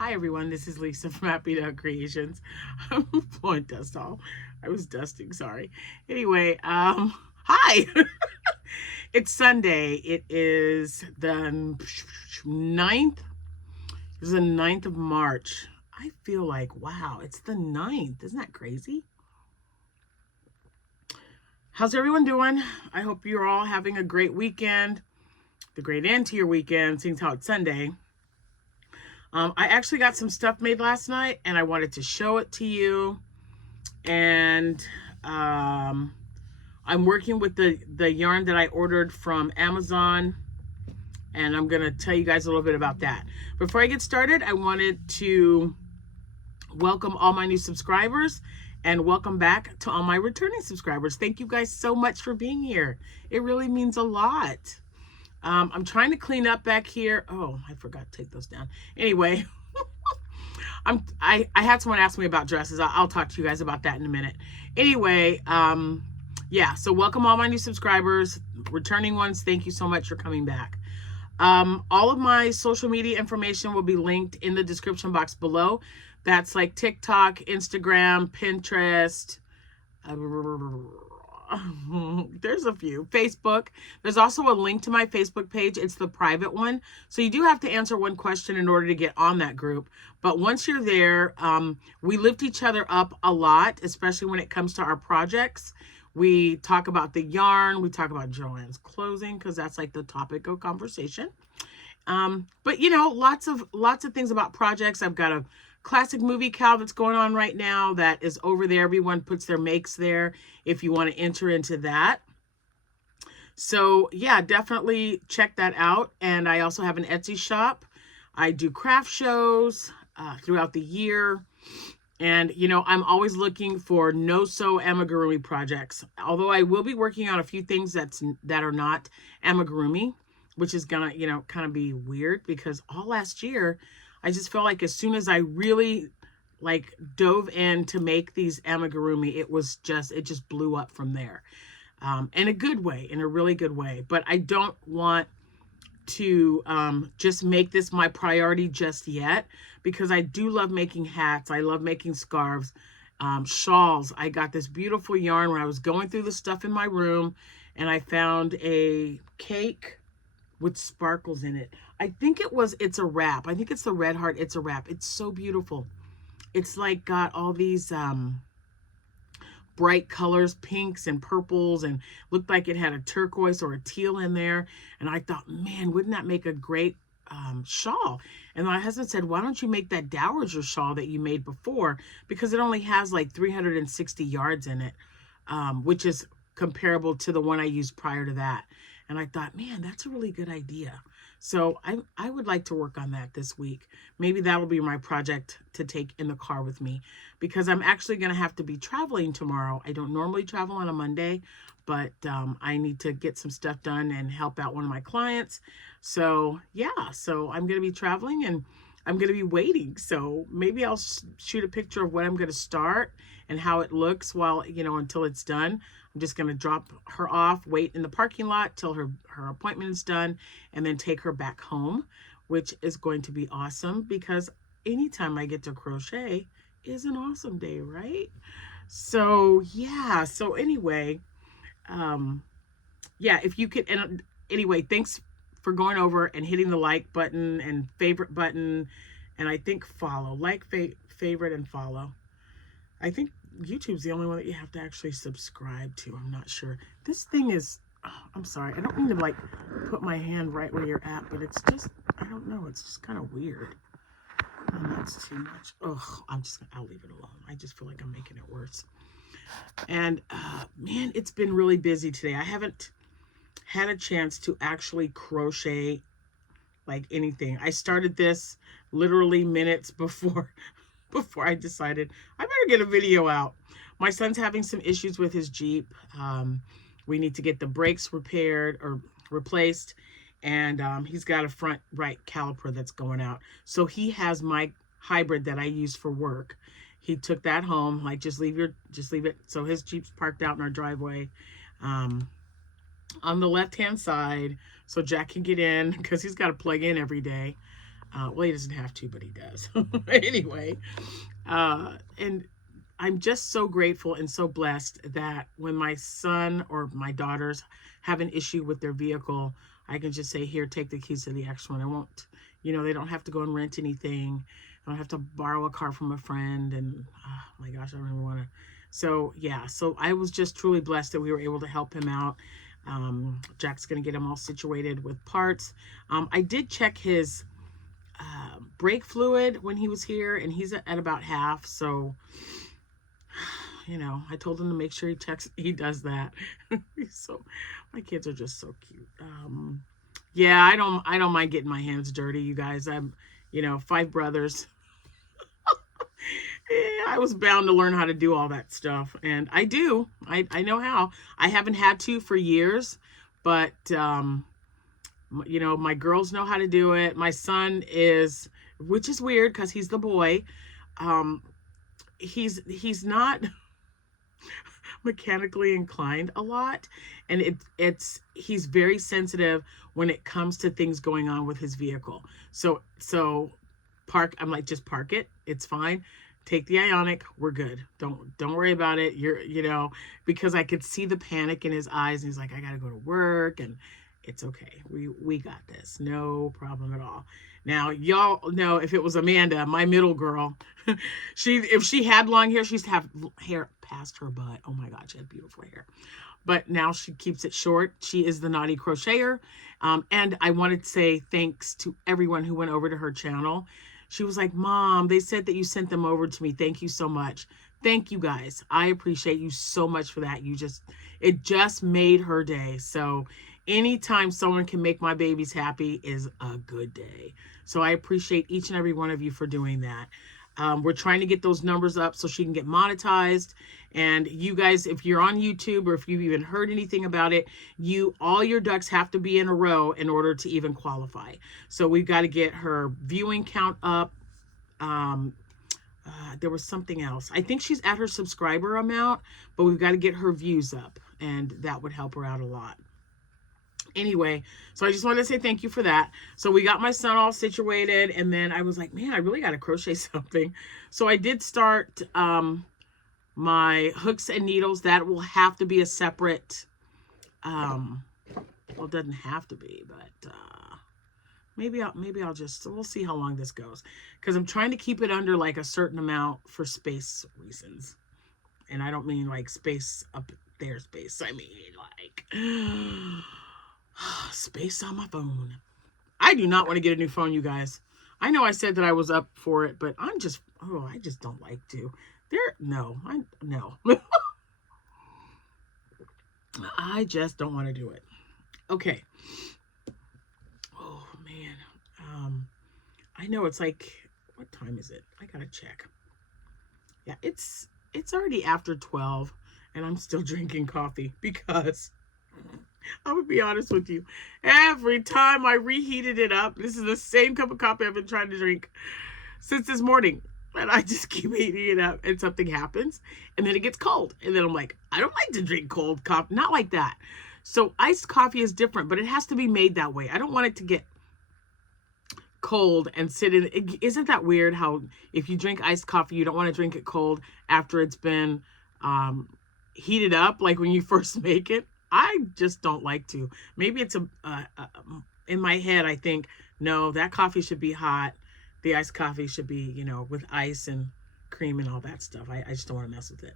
Hi everyone, this is Lisa from Happytohook Creations. I'm blowing dust all. I was dusting, sorry. Anyway, hi. It's Sunday. It is the 9th. It's the 9th of March. I feel like, wow, it's the 9th. Isn't that crazy? How's everyone doing? I hope you're all having a great weekend. The great end to your weekend, seeing how it's Sunday. I actually got some stuff made last night and I wanted to show it to you. And I'm working with the yarn that I ordered from Amazon, and I'm going to tell you guys a little bit about that. Before I get started, I wanted to welcome all my new subscribers and welcome back to all my returning subscribers. Thank you guys so much for being here. It really means a lot. I'm trying to clean up back here. Oh, I forgot to take those down. Anyway, I had someone ask me about dresses. I'll talk to you guys about that in a minute. Anyway, yeah, so welcome all my new subscribers, returning ones. Thank you so much for coming back. All of my social media information will be linked in the description box below. That's like TikTok, Instagram, Pinterest, there's a few. Facebook. There's also a link to my Facebook page. It's the private one. So you do have to answer one question in order to get on that group. But once you're there, we lift each other up a lot, especially when it comes to our projects. We talk about the yarn. We talk about Joanne's clothing because that's like the topic of conversation. But you know, lots of things about projects. I've got a classic movie cow that's going on right now that is over there. Everyone puts their makes there if you want to enter into that. So yeah, definitely check that out. And I also have an Etsy shop. I do craft shows throughout the year. And, you know, I'm always looking for no-sew amigurumi projects. Although I will be working on a few things that are not amigurumi, which is gonna, you know, kind of be weird because all last year, I just felt like as soon as I really like dove in to make these amigurumi, it just blew up from there. In a good way, in a really good way. But I don't want to just make this my priority just yet because I do love making hats. I love making scarves, shawls. I got this beautiful yarn when I was going through the stuff in my room and I found a cake with sparkles in it. I think it's a wrap. I think it's the Red Heart It's a Wrap. It's so beautiful. It's like got all these bright colors, pinks and purples, and looked like it had a turquoise or a teal in there. And I thought, man, wouldn't that make a great shawl? And my husband said, why don't you make that Dowager shawl that you made before? Because it only has like 360 yards in it, which is comparable to the one I used prior to that. And I thought, man, that's a really good idea. So I would like to work on that this week. Maybe that'll be my project to take in the car with me because I'm actually going to have to be traveling tomorrow. I don't normally travel on a Monday, but I need to get some stuff done and help out one of my clients. So yeah, so I'm going to be traveling and I'm going to be waiting. So maybe I'll shoot a picture of what I'm going to start and how it looks while, you know, until it's done. I'm just going to drop her off, wait in the parking lot till her appointment is done, and then take her back home, which is going to be awesome because anytime I get to crochet is an awesome day, right? So yeah, so anyway, yeah, if you could, and anyway, thanks for going over and hitting the like button and favorite button, and I think follow, like, favorite, and follow. I think YouTube's the only one that you have to actually subscribe to. I'm not sure. This thing is, oh, I'm sorry. I don't mean to like put my hand right where you're at, but it's just, I don't know. It's just kind of weird. And that's too much. Oh, I'll leave it alone. I just feel like I'm making it worse. And man, it's been really busy today. I haven't had a chance to actually crochet like anything. I started this literally minutes before I decided I better get a video out. My son's having some issues with his Jeep. We need to get the brakes repaired or replaced, and he's got a front right caliper that's going out. So he has my hybrid that I use for work. He took that home, like just leave it. So his Jeep's parked out in our driveway on the left-hand side so Jack can get in because he's got to plug in every day. Well, he doesn't have to, but he does. Anyway, and I'm just so grateful and so blessed that when my son or my daughters have an issue with their vehicle, I can just say, here, take the keys to the extra one. I won't, they don't have to go and rent anything. I don't have to borrow a car from a friend. And oh my gosh, I don't even want to. So yeah, so I was just truly blessed that we were able to help him out. Jack's going to get him all situated with parts. I did check his brake fluid when he was here, and he's at about half. So, I told him to make sure he does that. So my kids are just so cute. Yeah, I don't mind getting my hands dirty, you guys. I'm, 5 brothers. I was bound to learn how to do all that stuff, and I do. I know how. I haven't had to for years, but my girls know how to do it. My son is, which is weird because he's the boy. He's not mechanically inclined a lot, and he's very sensitive when it comes to things going on with his vehicle. So I'm like, just park it. It's fine. Take the Ionic. We're good. Don't worry about it. Because I could see the panic in his eyes, and he's like, I got to go to work, and it's okay. We got this. No problem at all. Now, y'all know, if it was Amanda, my middle girl, if she had long hair, she used to have hair past her butt. Oh my God, she had beautiful hair. But now she keeps it short. She is the naughty crocheter. And I wanted to say thanks to everyone who went over to her channel. She was like, Mom, they said that you sent them over to me. Thank you so much. Thank you guys. I appreciate you so much for that. It just made her day. So anytime someone can make my babies happy is a good day. So I appreciate each and every one of you for doing that. We're trying to get those numbers up so she can get monetized. And you guys, if you're on YouTube or if you've even heard anything about it, all your ducks have to be in a row in order to even qualify. So we've got to get her viewing count up. There was something else. I think she's at her subscriber amount, but we've got to get her views up, and that would help her out a lot. Anyway, so I just wanted to say thank you for that. So we got my son all situated, and then I was like, man, I really got to crochet something. So I did start my hooks and needles. That will have to be a separate, well, it doesn't have to be, but maybe I'll just, we'll see how long this goes, because I'm trying to keep it under like a certain amount for space reasons. And I don't mean like space up there space. I mean like space on my phone. I do not want to get a new phone, you guys. I know I said that I was up for it, but I just don't like to. No. I just don't want to do it. Okay. Oh man. I know it's like, what time is it? I gotta check. Yeah, it's already after 12, and I'm still drinking coffee because I'm gonna be honest with you. Every time I reheated it up, this is the same cup of coffee I've been trying to drink since this morning. And I just keep heating it up, and something happens, and then it gets cold. And then I'm like, I don't like to drink cold coffee. Not like that. So iced coffee is different, but it has to be made that way. I don't want it to get cold and sit in. Isn't that weird how if you drink iced coffee, you don't want to drink it cold after it's been heated up, like when you first make it? I just don't like to. Maybe it's in my head, I think, no, that coffee should be hot. The iced coffee should be, with ice and cream and all that stuff. I just don't want to mess with it.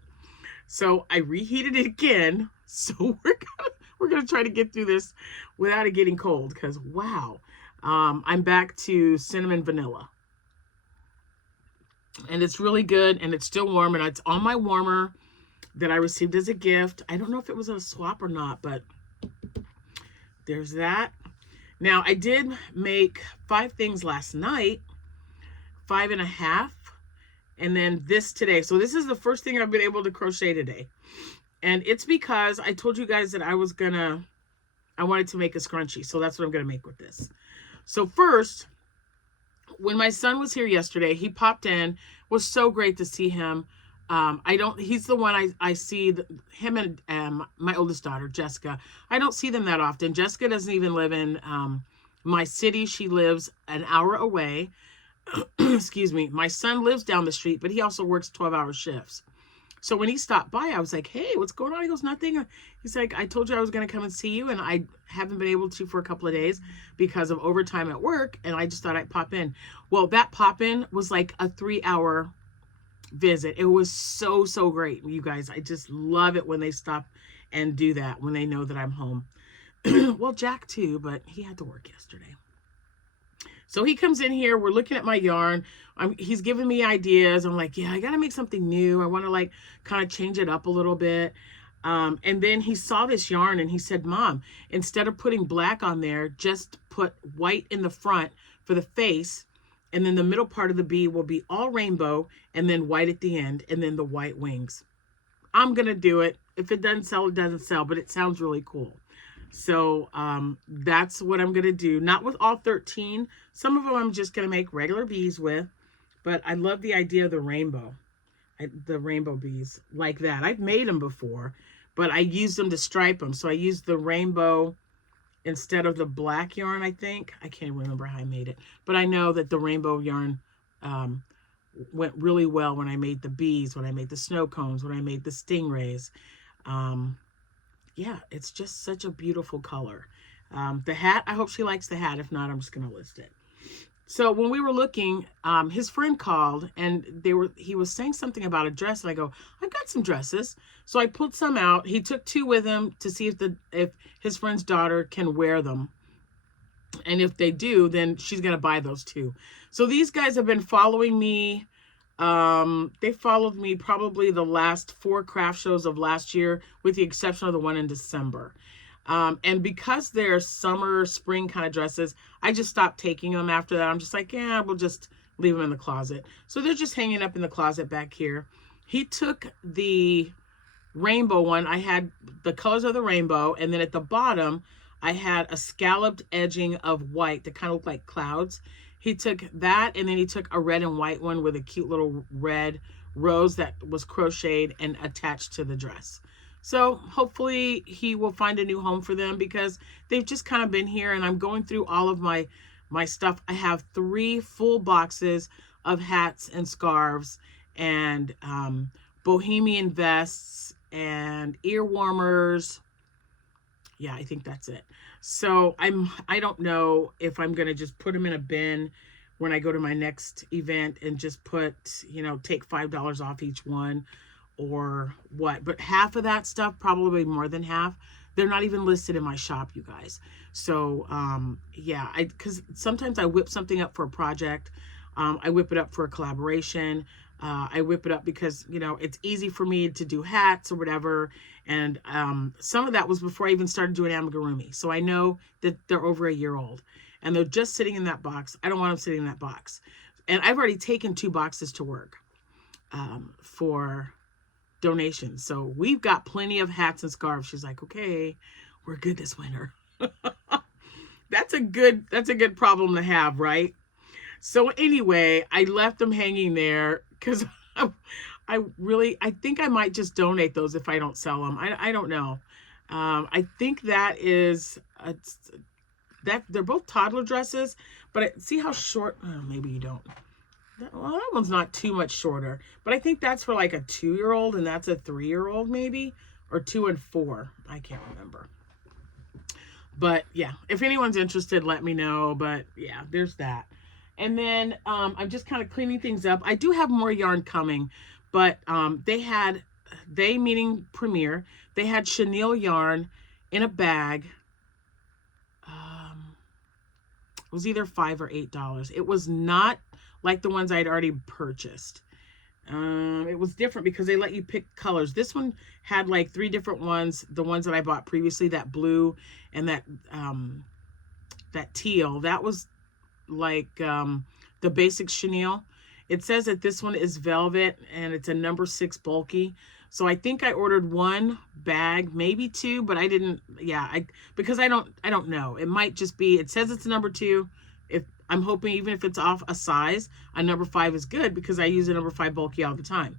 So I reheated it again. So we're gonna try to get through this without it getting cold, because wow. I'm back to cinnamon vanilla. And it's really good, and it's still warm, and it's on my warmer that I received as a gift. I don't know if it was a swap or not, but there's that. Now, I did make 5 things last night, 5.5, and then this today. So this is the first thing I've been able to crochet today. And it's because I told you guys that I wanted to make a scrunchie. So that's what I'm going to make with this. So first, when my son was here yesterday, he popped in. It was so great to see him. He's the one I see, him and my oldest daughter, Jessica. I don't see them that often. Jessica doesn't even live in My city, she lives an hour away. Excuse me. My son lives down the street, but he also works 12-hour shifts. So when he stopped by, I was like, hey, what's going on? He goes, nothing. He's like, I told you I was going to come and see you, and I haven't been able to for a couple of days because of overtime at work, and I just thought I'd pop in. Well, that pop in was like a 3-hour visit. It was so, so great, you guys. I just love it when they stop and do that, when they know that I'm home. Well, Jack too, but he had to work yesterday. So he comes in here, we're looking at my yarn. He's giving me ideas. I'm like, yeah, I got to make something new. I want to like kind of change it up a little bit. And then he saw this yarn and he said, Mom, instead of putting black on there, just put white in the front for the face. And then the middle part of the bee will be all rainbow and then white at the end and then the white wings. I'm going to do it. If it doesn't sell, it doesn't sell, but it sounds really cool. So that's what I'm going to do. Not with all 13. Some of them I'm just going to make regular bees with. But I love the idea of the rainbow. The rainbow bees like that. I've made them before, but I used them to stripe them. So I used the rainbow instead of the black yarn, I think. I can't remember how I made it. But I know that the rainbow yarn went really well when I made the bees, when I made the snow cones, when I made the stingrays. Yeah, it's just such a beautiful color. The hat, I hope she likes the hat. If not, I'm just going to list it. So when we were looking, his friend called and he was saying something about a dress. And I go, I've got some dresses. So I pulled some out. He took 2 with him to see if his friend's daughter can wear them. And if they do, then she's going to buy those 2. So these guys have been following me. They followed me probably the last 4 craft shows of last year, with the exception of the one in December. And because they're summer, spring kind of dresses, I just stopped taking them after that. I'm just like, yeah, we'll just leave them in the closet. So they're just hanging up in the closet back here. He took the rainbow one. I had the colors of the rainbow, and then at the bottom, I had a scalloped edging of white that kind of looked like clouds. He took that, and then he took a red and white one with a cute little red rose that was crocheted and attached to the dress. So hopefully he will find a new home for them, because they've just kind of been here, and I'm going through all of my stuff. I have 3 full boxes of hats and scarves and bohemian vests and ear warmers. Yeah, I think that's it. So I don't know if I'm going to just put them in a bin when I go to my next event and just put, take $5 off each one or what. But half of that stuff, probably more than half, they're not even listed in my shop, you guys. So, yeah, because sometimes I whip something up for a project. I whip it up for a collaboration. I whip it up because, it's easy for me to do hats or whatever. And some of that was before I even started doing amigurumi. So I know that they're over a year old and they're just sitting in that box. I don't want them sitting in that box. And I've already taken 2 boxes to work for donations. So we've got plenty of hats and scarves. She's like, okay, we're good this winter. That's a good problem to have, right? So anyway, I left them hanging there because I think I might just donate those if I don't sell them. I don't know. I think that is that they're both toddler dresses, but see how short. Oh, maybe you don't. Well, that one's not too much shorter, but I think that's for like a 2-year-old and that's a 3-year-old maybe, or 2 and 4. I can't remember. But yeah, if anyone's interested, let me know. But yeah, there's that. And then I'm just kind of cleaning things up. I do have more yarn coming, but they meaning Premier, they had chenille yarn in a bag. It was either $5 or $8. It was not like the ones I'd already purchased. It was different because they let you pick colors. This one had like 3 different ones. The ones that I bought previously, that blue and that teal, that was like the basic chenille. It says that this one is velvet and it's a number 6 bulky. So I think I ordered 1 bag, maybe 2, but I didn't. Yeah, because I don't know. It might just be. It says it's a number 2. If I'm hoping, even if it's off a size, a number 5 is good because I use a number 5 bulky all the time.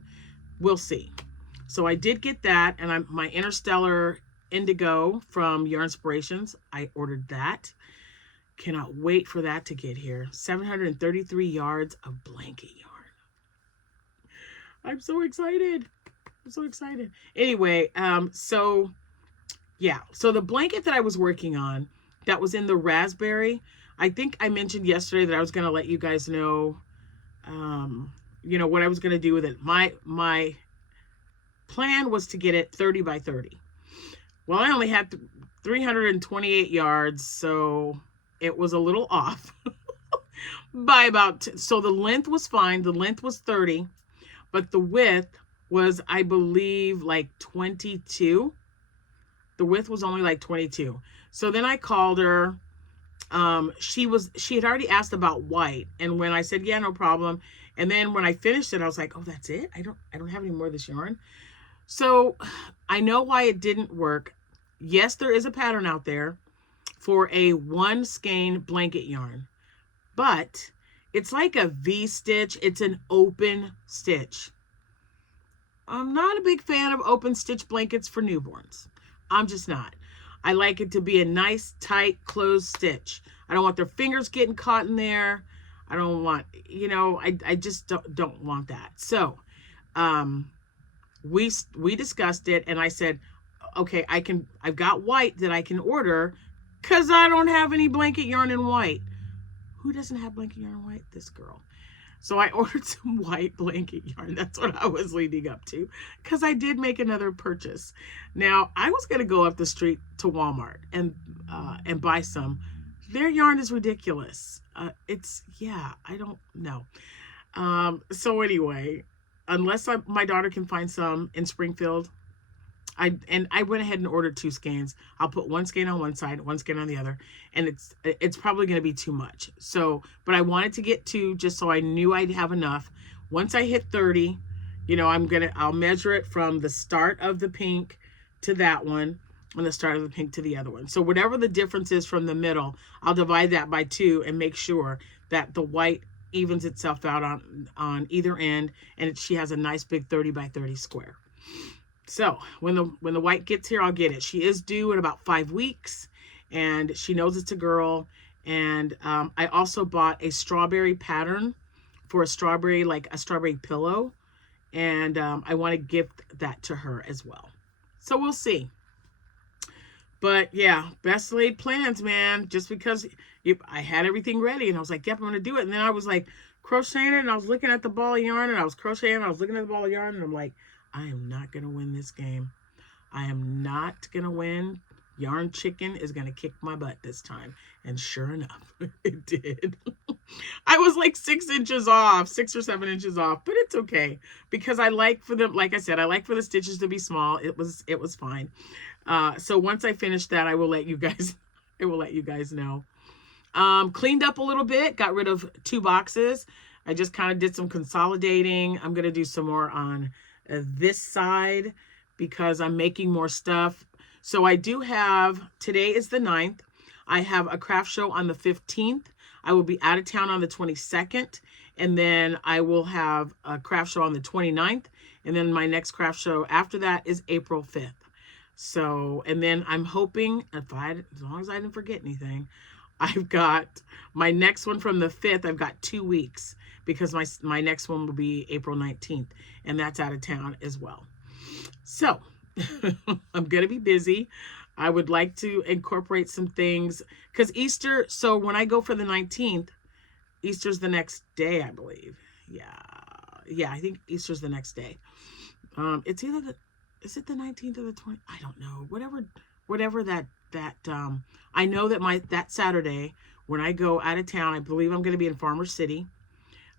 We'll see. So I did get that, and my Interstellar Indigo from Yarn Inspirations, I ordered that. Cannot wait for that to get here. 733 yards of blanket yarn. I'm so excited. I'm so excited. Anyway, so yeah. So the blanket that I was working on, that was in the raspberry, I think I mentioned yesterday that I was going to let you guys know, what I was going to do with it. My plan was to get it 30 by 30. Well, I only had 328 yards, so it was a little off by so the length was fine. The length was 30, but the width was, I believe, like 22. The width was only like 22. So then I called her. She had already asked about white, and when I said, yeah, no problem, and then when I finished it, I was like, oh, that's it? I don't have any more of this yarn. So I know why it didn't work. Yes, there is a pattern out there for a 1 skein blanket yarn, but it's like a V-stitch. It's an open stitch. I'm not a big fan of open stitch blankets for newborns. I'm just not. I like it to be a nice, tight, closed stitch. I don't want their fingers getting caught in there. I don't want, I just don't want that. So, we discussed it, and I said, okay, I've got white that I can order because I don't have any blanket yarn in white. Who doesn't have blanket yarn in white? This girl. So I ordered some white blanket yarn. That's what I was leading up to, because I did make another purchase. Now, I was going to go up the street to Walmart and buy some. Their yarn is ridiculous. I don't know. So anyway, unless my daughter can find some in Springfield, I went ahead and ordered 2 skeins. I'll put 1 skein on one side, 1 skein on the other, and it's probably going to be too much. So, but I wanted to get 2 just so I knew I'd have enough. Once I hit 30, I'll measure it from the start of the pink to that one, and the start of the pink to the other one. So whatever the difference is from the middle, I'll divide that by 2 and make sure that the white evens itself out on either end, and she has a nice big 30 by 30 square. So when the white gets here, I'll get it. She is due in about 5 weeks, and she knows it's a girl. And I also bought a strawberry pattern for a strawberry pillow, and I want to gift that to her as well. So we'll see. But yeah, best laid plans, man. Just because I had everything ready, and I was like, yep, I'm gonna do it. And then I was like crocheting it, and I was looking at the ball of yarn, and I was crocheting, and I was looking at the ball of yarn, and I'm like, I am not going to win this game. I am not going to win. Yarn Chicken is going to kick my butt this time. And sure enough, it did. I was like 6 inches off, 6 or 7 inches off, but it's okay because like I said, I like for the stitches to be small. It was fine. So once I finish that, I will let you guys know. Cleaned up a little bit, got rid of 2 boxes. I just kind of did some consolidating. I'm going to do some more on this side because I'm making more stuff. So I do have, today is the 9th. I have a craft show on the 15th. I will be out of town on the 22nd. And then I will have a craft show on the 29th. And then my next craft show after that is April 5th. So, and then I'm hoping, as long as I didn't forget anything, I've got my next one from the 5th. I've got 2 weeks because my next one will be April 19th, and that's out of town as well. So I'm going to be busy. I would like to incorporate some things because Easter. So when I go for the 19th, Easter's the next day, I believe. Yeah, I think Easter's the next day. It's either is it the 19th or the 20th? I don't know. Whatever that I know that that Saturday when I go out of town, I believe I'm going to be in Farmer City.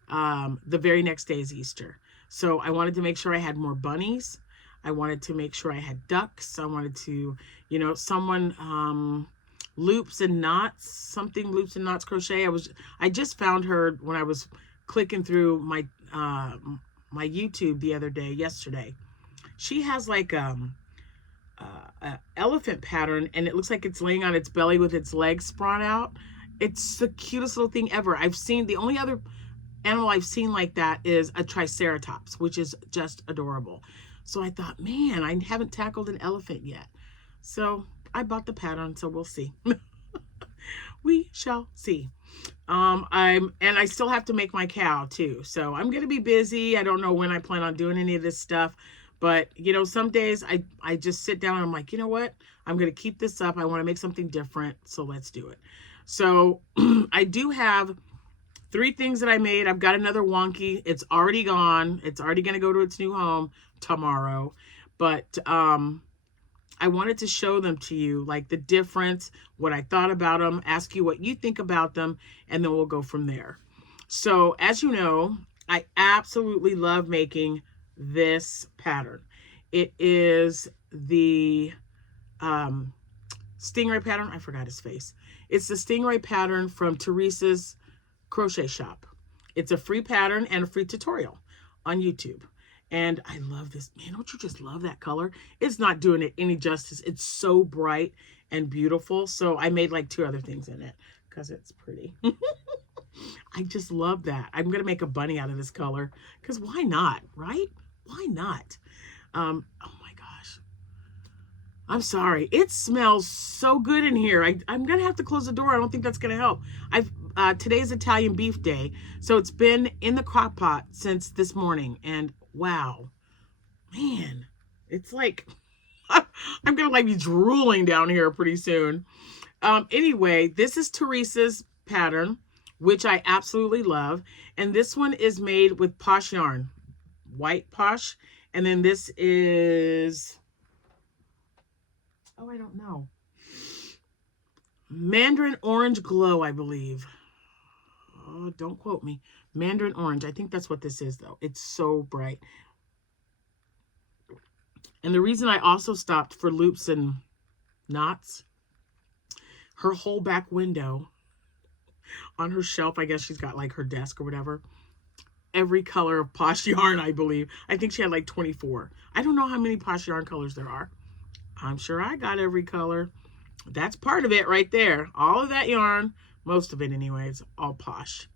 The very next day is Easter. So I wanted to make sure I had more bunnies. I wanted to make sure I had ducks. I wanted to, someone loops and knots crochet. I just found her when I was clicking through my YouTube yesterday. She has like a elephant pattern, and it looks like it's laying on its belly with its legs spread out. It's the cutest little thing ever. The only other animal I've seen like that is a triceratops, which is just adorable. So I thought, man, I haven't tackled an elephant yet. So I bought the pattern, so we'll see. We shall see. And I still have to make my cow too. So I'm going to be busy. I don't know when I plan on doing any of this stuff, but you know, some days I just sit down and I'm like, you know what? I'm going to keep this up. I want to make something different. So let's do it. So I do have 3 things that I made. I've got another wonky. It's already gone. It's already going to go to its new home tomorrow. But I wanted to show them to you, like the difference, what I thought about them, ask you what you think about them, and then we'll go from there. So as you know, I absolutely love making this pattern. It is the stingray pattern. I forgot his face. It's the stingray pattern from Teresa's crochet shop. It's a free pattern and a free tutorial on YouTube. And I love this. Man, don't you just love that color? It's not doing it any justice. It's so bright and beautiful. So I made like 2 other things in it because it's pretty. I just love that. I'm going to make a bunny out of this color because why not, right? Why not? Oh my gosh. I'm sorry. It smells so good in here. I'm going to have to close the door. I don't think that's going to help. Today's Italian beef day. So it's been in the crock pot since this morning. And wow, man, it's like, I'm going to like be drooling down here pretty soon. Anyway, this is Teresa's pattern, which I absolutely love. And this one is made with Posh yarn, white Posh. And then this is, oh, I don't know. Mandarin Orange Glow, I believe. Oh, don't quote me. Mandarin Orange. I think that's what this is, though. It's so bright. And the reason I also stopped for loops and knots, her whole back window on her shelf, I guess she's got like her desk or whatever, every color of Posh yarn, I believe. I think she had like 24. I don't know how many Posh yarn colors there are. I'm sure I got every color. That's part of it right there. All of that yarn, most of it anyways, all Posh.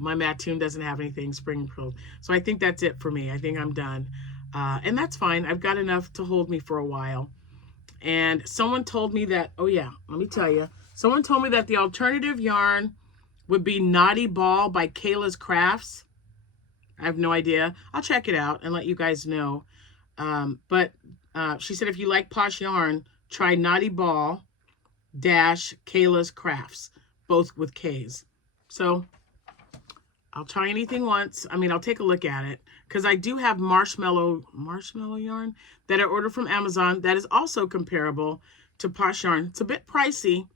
My Mattoon doesn't have anything spring filled. So I think that's it for me. I think I'm done. And that's fine. I've got enough to hold me for a while. And someone told me that, oh yeah, let me tell you. Someone told me that the alternative yarn would be Naughty Ball by Kayla's Crafts. I have no idea. I'll check it out and let you guys know. But she said, if you like Posh yarn, try Naughty Ball dash Kayla's Crafts, both with K's. So I'll try anything once. I mean, I'll take a look at it because I do have marshmallow yarn that I ordered from Amazon that is also comparable to Posh yarn. It's a bit pricey,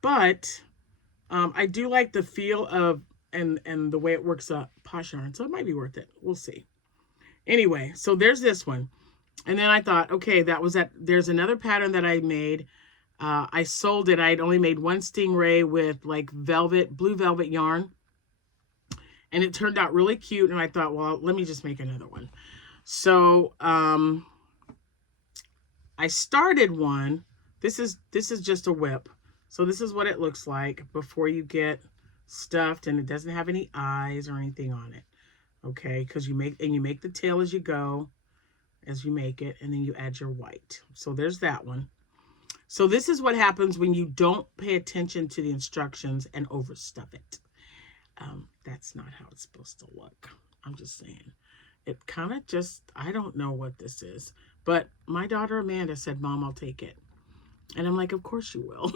but I do like the feel of and the way it works up Posh yarn, so it might be worth it. We'll see. Anyway, so there's this one. And then I thought, okay, that was that. There's another pattern that I made. I sold it. I'd only made 1 stingray with like blue velvet yarn. And it turned out really cute. And I thought, well, let me just make another one. So I started one. This is just a whip. So this is what it looks like before you get stuffed. And it doesn't have any eyes or anything on it. Okay, because you make the tail as you go, as you make it, and then you add your white. So there's that one. So this is what happens when you don't pay attention to the instructions and overstuff it. That's not how it's supposed to look. I'm just saying. It kind of just, I don't know what this is. But my daughter Amanda said, Mom, I'll take it. And I'm like, of course you will.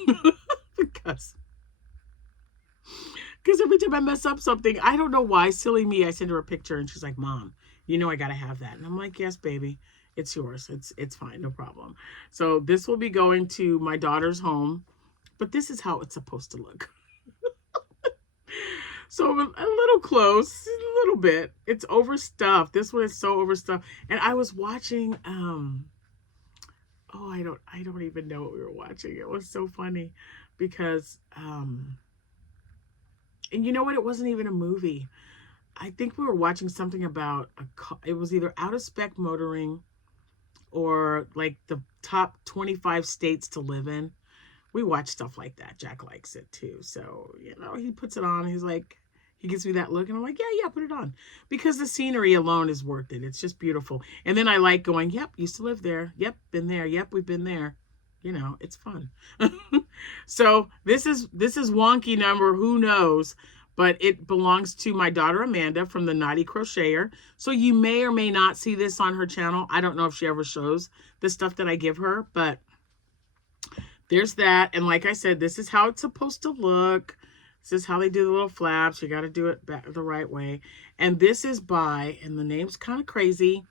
Because every time I mess up something, I don't know why, silly me, I send her a picture and she's like, Mom, you know I got to have that. And I'm like, yes, baby, it's yours. It's fine, no problem. So this will be going to my daughter's home, but this is how it's supposed to look. So a little close, a little bit. It's overstuffed. This one is so overstuffed. And I was watching, oh, I don't even know what we were watching. It was so funny because, and you know what? It wasn't even a movie. I think we were watching something about it was either out of spec motoring or like the top 25 states to live in. We watch stuff like that. Jack likes it too. So, you know, he puts it on. He's like, he gives me that look and I'm like, yeah, put it on. Because the scenery alone is worth it. It's just beautiful. And then I like going, yep, used to live there. Yep, been there. Yep, we've been there. you know, it's fun. So this is wonky number, who knows, but it belongs to my daughter Amanda from the Naughty Crocheter. So you may or may not see this on her channel. I don't know if she ever shows the stuff that I give her, but there's that. And like I said, this is how it's supposed to look. This is how they do the little flaps. You got to do it back the right way. And this is by, and the name's kind of crazy.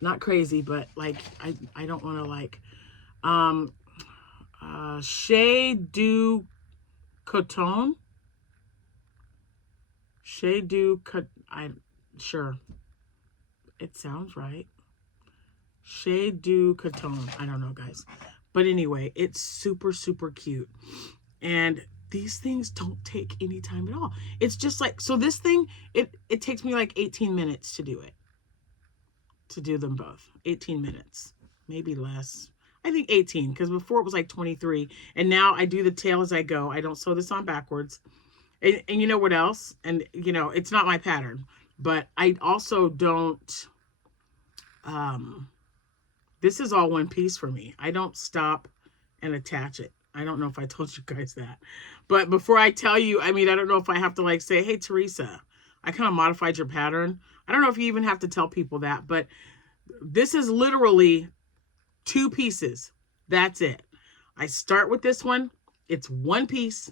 Not crazy, but like, I don't want to like, Chez du Coton. Chez du Coton. I'm sure. It sounds right. Chez du Coton. I don't know, guys. But anyway, it's super, super cute. And these things don't take any time at all. It's just like, so this thing, it takes me like 18 minutes to do it. To do them both. 18 minutes. Maybe less. I think 18, because before it was like 23. And now I do the tail as I go. I don't sew this on backwards. And you know what else? And, you know, it's not my pattern. But I also don't... this is all one piece for me. I don't stop and attach it. I don't know if I told you guys that. But before I tell you, I mean, I don't know if I have to like say, hey, Teresa, I kind of modified your pattern. I don't know if you even have to tell people that, but this is literally 2 pieces. That's it. I start with this one. It's 1 piece.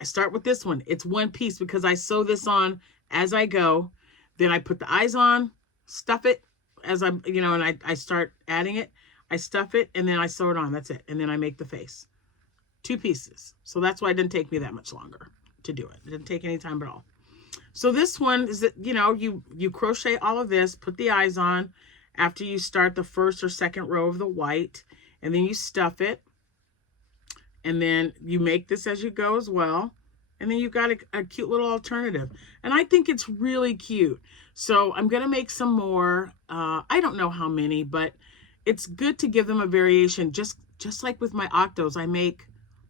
I start with this one. It's 1 piece because I sew this on as I go. Then I put the eyes on, stuff it as I'm, you know, and I start adding it. I stuff it and then I sew it on. That's it. And then I make the face. 2 pieces. So that's why it didn't take me that much longer to do it. It didn't take any time at all. So this one is that, you know, you crochet all of this, put the eyes on after you start the first or second row of the white, and then you stuff it. And then you make this as you go as well. And then you've got a cute little alternative. And I think it's really cute. So I'm going to make some more. I don't know how many, but it's good to give them a variation. Just like with my octos, I make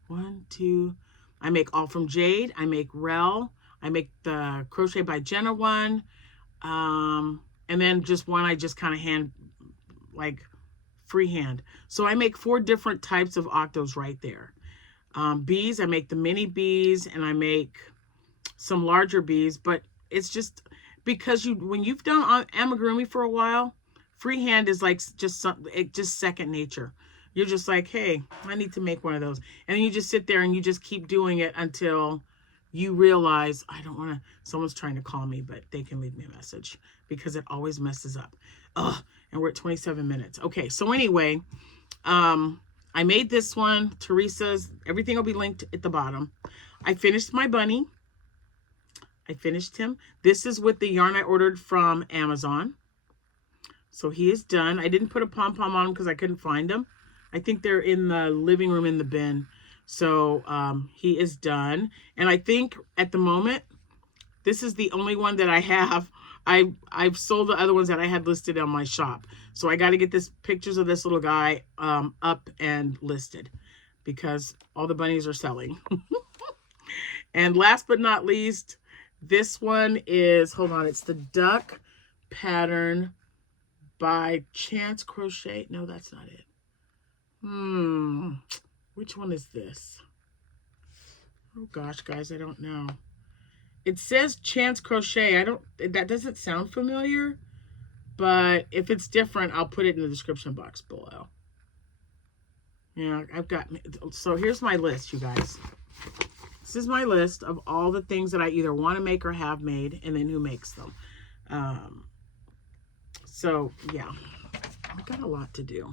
1, 2, I make All From Jade. I make Rel. I make the Crochet by Jenna one. And then just one I just kind of hand, like freehand. So I make 4 different types of octos right there. Bees, I make the mini bees and I make some larger bees, but it's just because when you've done amigurumi for a while, freehand is like just second nature. You're just like, hey, I need to make one of those. And then you just sit there and you just keep doing it until you realize, I don't want to, someone's trying to call me, but they can leave me a message because it always messes up. Ugh, and we're at 27 minutes. Okay, so anyway, I made this one, Teresa's, everything will be linked at the bottom. I finished my bunny. I finished him. This is with the yarn I ordered from Amazon. So he is done. I didn't put a pom-pom on him because I couldn't find them. I think they're in the living room in the bin. So he is done. And I think at the moment, this is the only one that I have. I've sold the other ones that I had listed on my shop. So I got to get this pictures of this little guy up and listed because all the bunnies are selling. And last but not least, this one is, hold on, it's the duck pattern by Chance Crochet. No, that's not it. Which one is this? Oh gosh, guys, I don't know. It says Chance Crochet. That doesn't sound familiar, but if it's different, I'll put it in the description box below. Yeah, so here's my list, you guys. This is my list of all the things that I either want to make or have made, and then who makes them. So yeah, I've got a lot to do.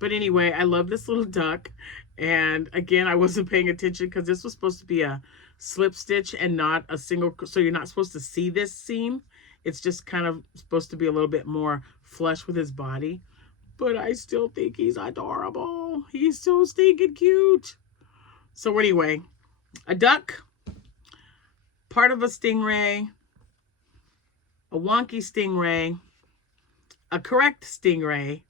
But anyway, I love this little duck. And again, I wasn't paying attention because this was supposed to be a slip stitch and not a single. So you're not supposed to see this seam. It's just kind of supposed to be a little bit more flush with his body. But I still think he's adorable. He's so stinking cute. So anyway, a duck, part of a stingray, a wonky stingray, a correct stingray,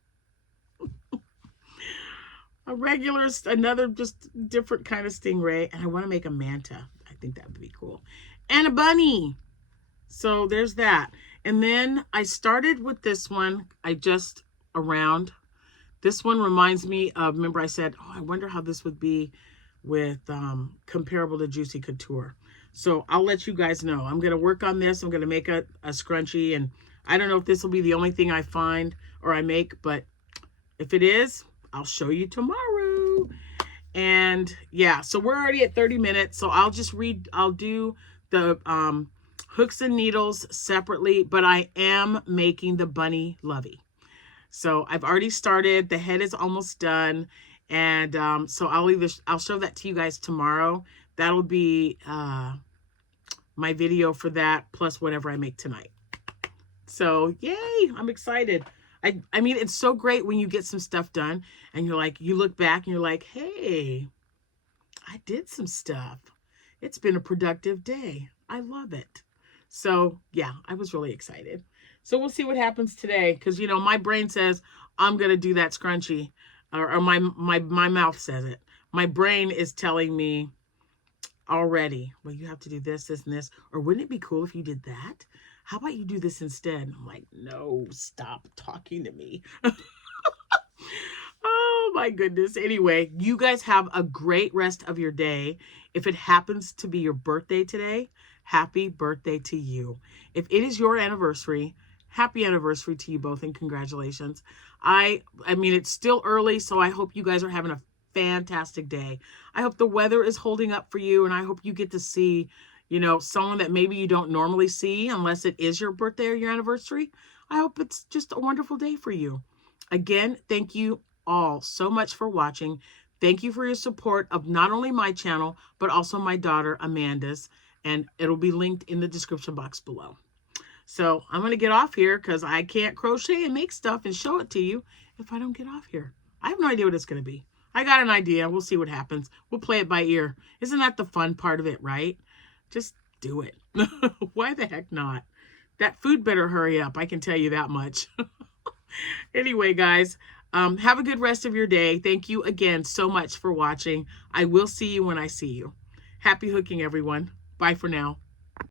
a regular, another just different kind of stingray, and I want to make a manta. I think that would be cool. And a bunny. So there's that. And then I started with this one, around This one reminds me of, remember I said, oh, I wonder how this would be with comparable to Juicy Couture. So I'll let you guys know. I'm going to work on this. I'm going to make a scrunchie, and I don't know if this will be the only thing I find or I make, but if it is, I'll show you tomorrow. And yeah, so we're already at 30 minutes. So I'll do the hooks and needles separately, but I am making the bunny lovey. So I've already started. The head is almost done. And so I'll show that to you guys tomorrow. That'll be my video for that, plus whatever I make tonight. So yay, I'm excited. I mean, it's so great when you get some stuff done and you're like, you look back and you're like, hey, I did some stuff. It's been a productive day. I love it. So yeah, I was really excited. So we'll see what happens today. Cause you know, my brain says I'm going to do that scrunchie, or my mouth says it. My brain is telling me already, well, you have to do this, this, and this. Or wouldn't it be cool if you did that? How about you do this instead? I'm like, no, stop talking to me. Oh my goodness. Anyway, you guys have a great rest of your day. If it happens to be your birthday today, happy birthday to you. If it is your anniversary, happy anniversary to you both and congratulations. I mean, it's still early, so I hope you guys are having a fantastic day. I hope the weather is holding up for you, and I hope you get to see, you know, someone that maybe you don't normally see unless it is your birthday or your anniversary. I hope it's just a wonderful day for you. Again, thank you all so much for watching. Thank you for your support of not only my channel, but also my daughter Amanda's, and it'll be linked in the description box below. So I'm going to get off here because I can't crochet and make stuff and show it to you if I don't get off here. I have no idea what it's going to be. I got an idea. We'll see what happens. We'll play it by ear. Isn't that the fun part of it, right? Just do it. Why the heck not? That food better hurry up. I can tell you that much. Anyway, guys, have a good rest of your day. Thank you again so much for watching. I will see you when I see you. Happy hooking, everyone. Bye for now.